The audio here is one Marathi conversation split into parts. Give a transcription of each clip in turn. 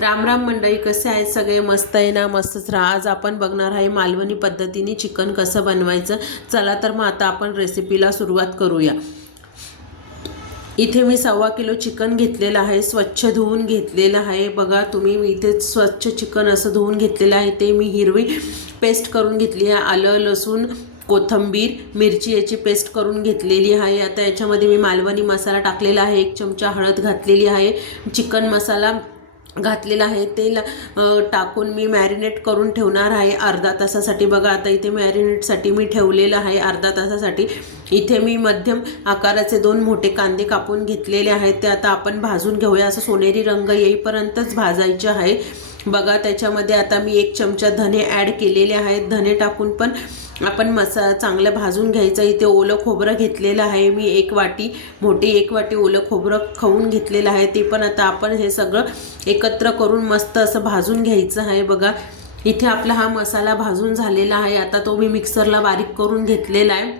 राम राम मंडळी, कसे आहेत सगळे? मस्त आहे ना? मस्तच राहा. आज आपण बघणार आहे मालवणी पद्धतीने चिकन कसं बनवायचं. चला तर मग आता आपण रेसिपीला सुरुवात करूया. इथे मी 1.25 किलो चिकन घेतलेलं आहे, स्वच्छ धुवून घेतलेलं आहे. बघा तुम्ही, मी इथे स्वच्छ चिकन असं धुवून घेतलेलं आहे. ते मी हिरवी पेस्ट करून घेतली आहे. आलं, लसूण, कोथिंबीर, मिरची याची पेस्ट करून घेतलेली आहे. आता याच्यामध्ये मी मालवणी मसाला टाकलेला आहे, 1 चमचा हळद घातलेली आहे, चिकन मसाला घातलेला आहे. तेल टाकून मी मॅरिनेट करून ठेवणार आहे अर्धा तासासाठी. बघा आता इथे मॅरिनेटसाठी मी ठेवलेलं आहे अर्धा तासासाठी. इथे मी मध्यम आकाराचे 2 मोठे कांदे कापून घेतलेले आहेत. ते आता आपण भाजून घेऊया. असं सोनेरी रंग येईपर्यंतच भाजायचे आहे. बघा त्याच्यामध्ये आता मी 1 चमचा धने ॲड केलेले आहेत. धने टाकून पण आपण चांगलं भाजून घ्यायचं. इथे ओलं खोबरं घेतलेलं आहे मी, 1 वाटी ओलं खोबरं खाऊन घेतलेलं आहे. ते पण आता आपण हे सगळं एकत्र करून मस्त असं भाजून घ्यायचं आहे. बघा इथे आपला हा मसाला भाजून झालेला आहे. आता तो मी मिक्सरला बारीक करून घेतलेला आहे.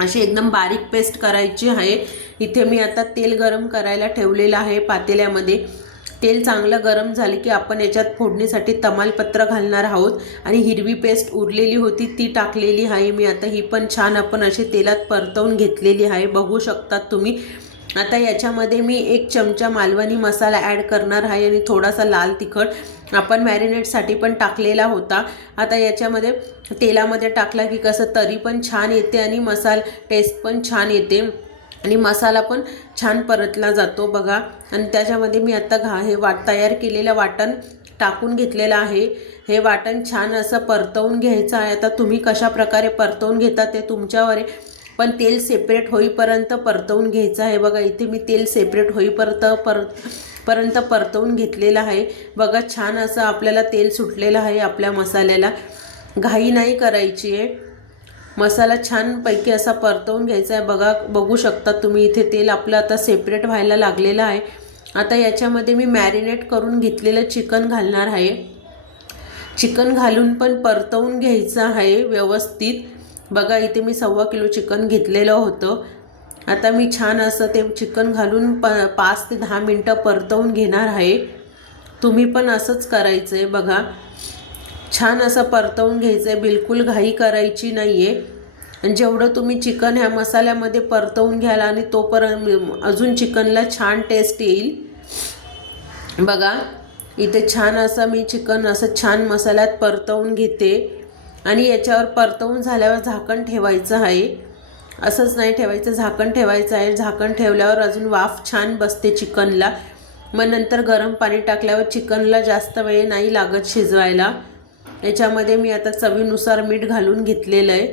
अशी एकदम बारीक पेस्ट करायची आहे. इथे मी आता तेल गरम करायला ठेवलेलं आहे पातेल्यामध्ये. तेल चांगलं गरम झाले की आपण याच्यात फोडणीसाठी तमालपत्र घालणार आहोत आणि हिरवी पेस्ट उरलेली होती ती टाकलेली आहे मी. आता ही पण छान आपण अशी तेलात परतवून घेतलेली आहे, बघू शकतात तुम्ही. आता याच्यामध्ये मी 1 चमचा मालवणी मसाला ॲड करणार आहे आणि थोडासा लाल तिखट आपण मॅरिनेटसाठी पण टाकलेला होता. आता याच्यामध्ये तेलामध्ये टाकला की कसं तरी पण छान येते आणि मसाला टेस्ट पण छान येते आणि मसाला पण छान परतला जातो. बघा आणि त्याच्यामध्ये मी आता हे तयार केलेलं वाटण टाकून घेतलेलं आहे. हे वाटण छान असं परतवून घ्यायचं आहे. आता तुम्ही कशा प्रकारे परतवून घेता ते तुमच्यावर आहे, पण तेल सेपरेट होईपर्यंत परतवून घ्यायचं आहे. बघा इथे मी तेल सेपरेट होईपर्यंत परतवून घेतलेलं आहे. बघा छान असं आपल्याला तेल सुटलेलं आहे आपल्या मसाल्याला. घाई नाही करायची आहे, मसाला छानपैकी असा परतवून घ्यायचा आहे. बघू शकता तुम्ही, इथे तेल आपलं आता सेपरेट व्हायला लागलेलं आहे. आता याच्यामध्ये मी मॅरिनेट करून घेतलेलं चिकन घालणार आहे. चिकन घालून पण परतवून घ्यायचं आहे व्यवस्थित. बघा इथे मी 1.25 किलो चिकन घेतलेलं होतं. आता मी छान असं ते चिकन घालून 5 ते 10 मिनटं परतवून घेणार आहे. तुम्ही पण असंच करायचं आहे. बघा छान असं परतवून घ्यायचं आहे, बिलकुल घाई करायची नाही आहे. आणि जेवढं तुम्ही चिकन ह्या मसाल्यामध्ये परतवून घ्याल आणि तोपर्यंत अजून चिकनला छान टेस्ट येईल. बघा इथे छान असं मी चिकन असं छान मसाल्यात परतवून घेते आणि याच्यावर परतवून झाल्यावर झाकण ठेवायचं आहे. असंच नाही ठेवायचं, झाकण ठेवायचं आहे. झाकण ठेवल्यावर अजून वाफ छान बसते चिकनला. मग नंतर गरम पाणी टाकल्यावर चिकनला जास्त वेळ नाही लागत शिजवायला. याच्यामध्ये मी आता चवीनुसार मीठ घालून घेतलेलं आहे.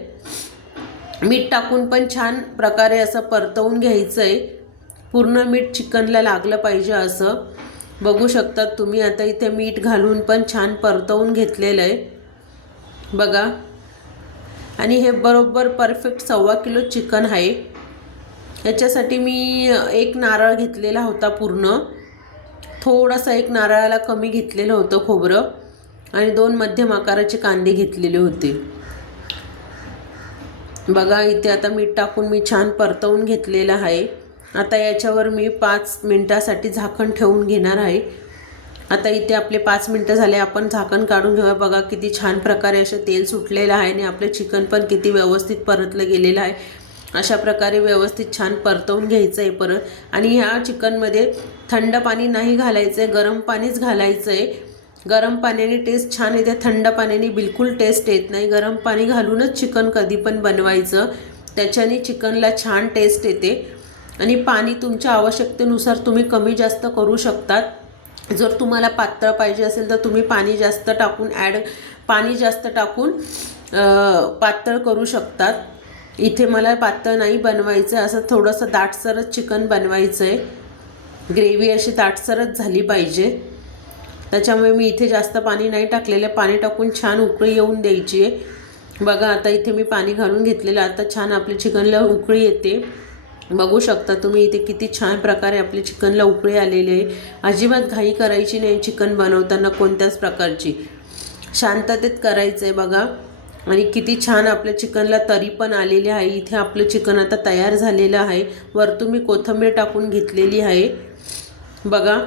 मीठ टाकून पण छान प्रकारे असं परतवून घ्यायचं आहे. पूर्ण मीठ चिकनला लागलं पाहिजे असं. बघू शकतात तुम्ही, आता इथे मीठ घालून पण छान परतवून घेतलेलं आहे. बघा आणि हे बरोबर परफेक्ट 1.25 किलो चिकन आहे. याच्यासाठी मी 1 नारळ घेतलेला होता पूर्ण. थोडासा 1 नारळाला कमी घेतलेलं होतं खोबरं आणि 2 मध्यम आकाराचे कांदे घेतलेले होते. बघा इथे आता मीठ टाकून मी छान परतवून घेतलेलं आहे. आता याच्यावर मी 5 मिनटासाठी झाकण ठेवून घेणार आहे. आता इथे आपले 5 मिनटं झाले, आपण झाकण काढून घेऊया. बघा किती छान प्रकारे असं तेल सुटलेलं आहे आणि आपलं चिकन पण किती व्यवस्थित परतलं गेलेलं आहे. अशा प्रकारे व्यवस्थित छान परतवून घ्यायचं आहे परत. आणि ह्या चिकनमध्ये थंड पाणी नाही घालायचं आहे, गरम पाणीच घालायचं आहे. गरम पाण्याने टेस्ट छान येते, थंड पाण्याने बिलकुल टेस्ट येत नाही. गरम पाणी घालूनच चिकन कधी पण बनवायचं, त्याच्याने चिकनला छान टेस्ट येते. आणि पाणी तुमच्या आवश्यकतेनुसार तुम्ही कमी जास्त करू शकतात. जर तुम्हाला पातळ पाहिजे असेल तर तुम्ही पाणी जास्त टाकून पातळ करू शकतात. इथे मला पातळ नाही बनवायचं, असं थोडंसं दाटसरच चिकन बनवायचं आहे. ग्रेव्ही अशी दाटसरच झाली पाहिजे, त्याच्यामुळे मी इथे जास्त पाणी नाही टाकलेलं. पाणी टाकून छान उकळी येऊन द्यायची आहे. बघा आता इथे मी पाणी घालून घेतलेलं. आता छान आपल्या चिकनला उकळी येते. बघू शकता तुम्ही इथे किती छान प्रकारे आपल्या चिकनला उकळी आलेली आहे. अजिबात घाई करायची नाही चिकन बनवताना, कोणत्याच प्रकारची. शांततेत करायचं आहे. बघा आणि किती छान आपल्या चिकनला तरी पण आलेली आहे. इथे आपलं चिकन आता तयार झालेलं आहे. वरतून मी कोथिंबीर टाकून घेतलेली आहे. बघा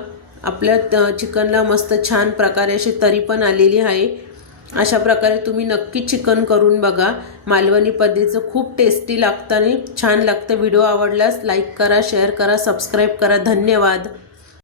आपल्या चिकनला मस्त छान प्रकारे अशी तरी पण आलेली आहे। अशा प्रकारे तुम्ही नक्की चिकन करून बघा। मालवणी पद्धतीचं खूप टेस्टी लागतं आणि छान लागतं। व्हिडिओ आवडल्यास लाईक करा, शेअर करा, सबस्क्राईब करा। धन्यवाद।